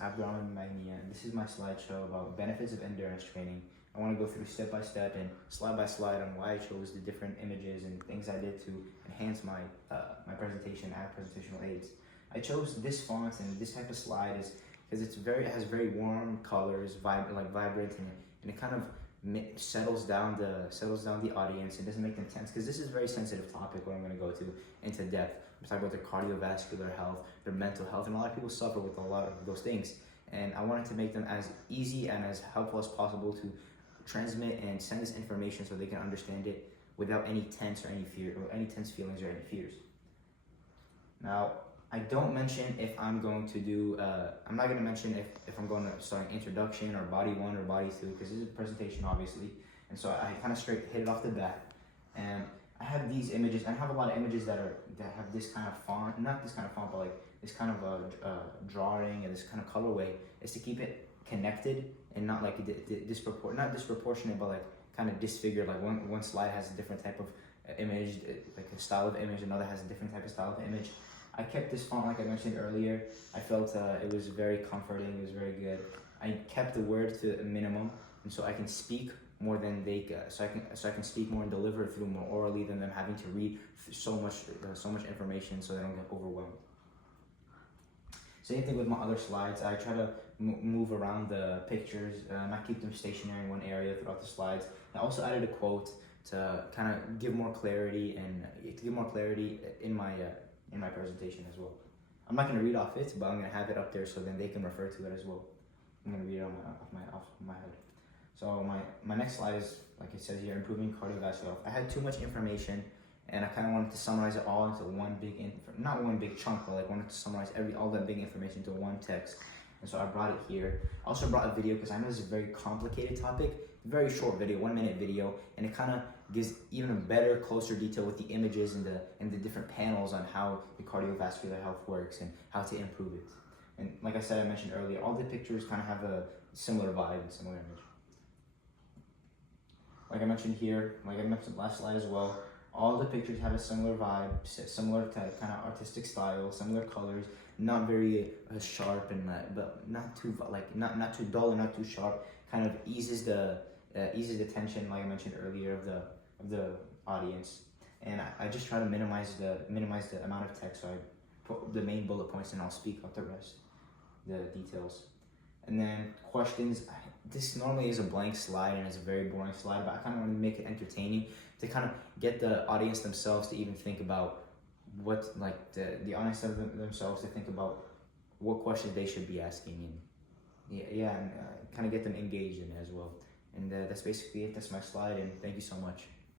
Abdurrahman Magnia, and this is my slideshow about benefits of endurance training. I want to go through step by step and slide by slide on why I chose the different images and things I did to enhance my my presentation, add presentational aids. I chose this font and this type of slide is because it has very warm colors, vibrant, and it kind of settles down the audience. It doesn't make them tense because this is a very sensitive topic where I'm going to go to into depth. I'm talking about their cardiovascular health, their mental health, and a lot of people suffer with a lot of those things. And I wanted to make them as easy and as helpful as possible to transmit and send this information so they can understand it without any tense or any fear or any tense feelings or any fears. Now, I don't mention if I'm going to do, I'm not going to mention if I'm going to start an introduction or body 1 or body 2 because this is a presentation obviously. And so I kind of straight hit it off the bat. And I have these images, and I have a lot of images that have this kind of font, not this kind of font, but like this kind of drawing and this kind of colorway, is to keep it connected and not like not disproportionate, but like kind of disfigured. Like one slide has a different type of image, like a style of image, another has a different type of style of image. I kept this font like I mentioned earlier. I felt it was very comforting, it was very good. I kept the word to a minimum, and so I can speak more than so I can speak more and deliver it through more orally than them having to read so much information so they don't get overwhelmed. Same thing with my other slides. I try to move around the pictures, not keep them stationary in one area throughout the slides. I also added a quote to kind of give more clarity in my presentation as well. I'm not going to read off it, but I'm going to have it up there so then they can refer to it as well. I'm going to read it off my head. So my next slide is, like it says here, improving cardiovascular health. I had too much information, and I kind of wanted to summarize it all into one big, not one big chunk, but like wanted to summarize all that big information into one text. And so I brought it here. I also brought a video because I know this is a very complicated topic. Very short video, 1 minute video, and it kind of gives even a better, closer detail with the images and the different panels on how the cardiovascular health works and how to improve it. And like I said, I mentioned earlier, all the pictures kind of have a similar vibe and similar image. Like I mentioned here, like I mentioned last slide as well, all the pictures have a similar vibe, similar type, kind of artistic style, similar colors, not very sharp and but not too not too dull and not too sharp. Kind of eases the tension, like I mentioned earlier, of the audience. And I just try to minimize the amount of text, so I put the main bullet points and I'll speak out the rest, the details. And then questions. This normally is a blank slide and it's a very boring slide, but I kind of want to make it entertaining to kind of get the audience themselves to even think about what, like the audience themselves to think about what questions they should be asking, and and kind of get them engaged in it as well. And that's basically it. That's my slide, and thank you so much.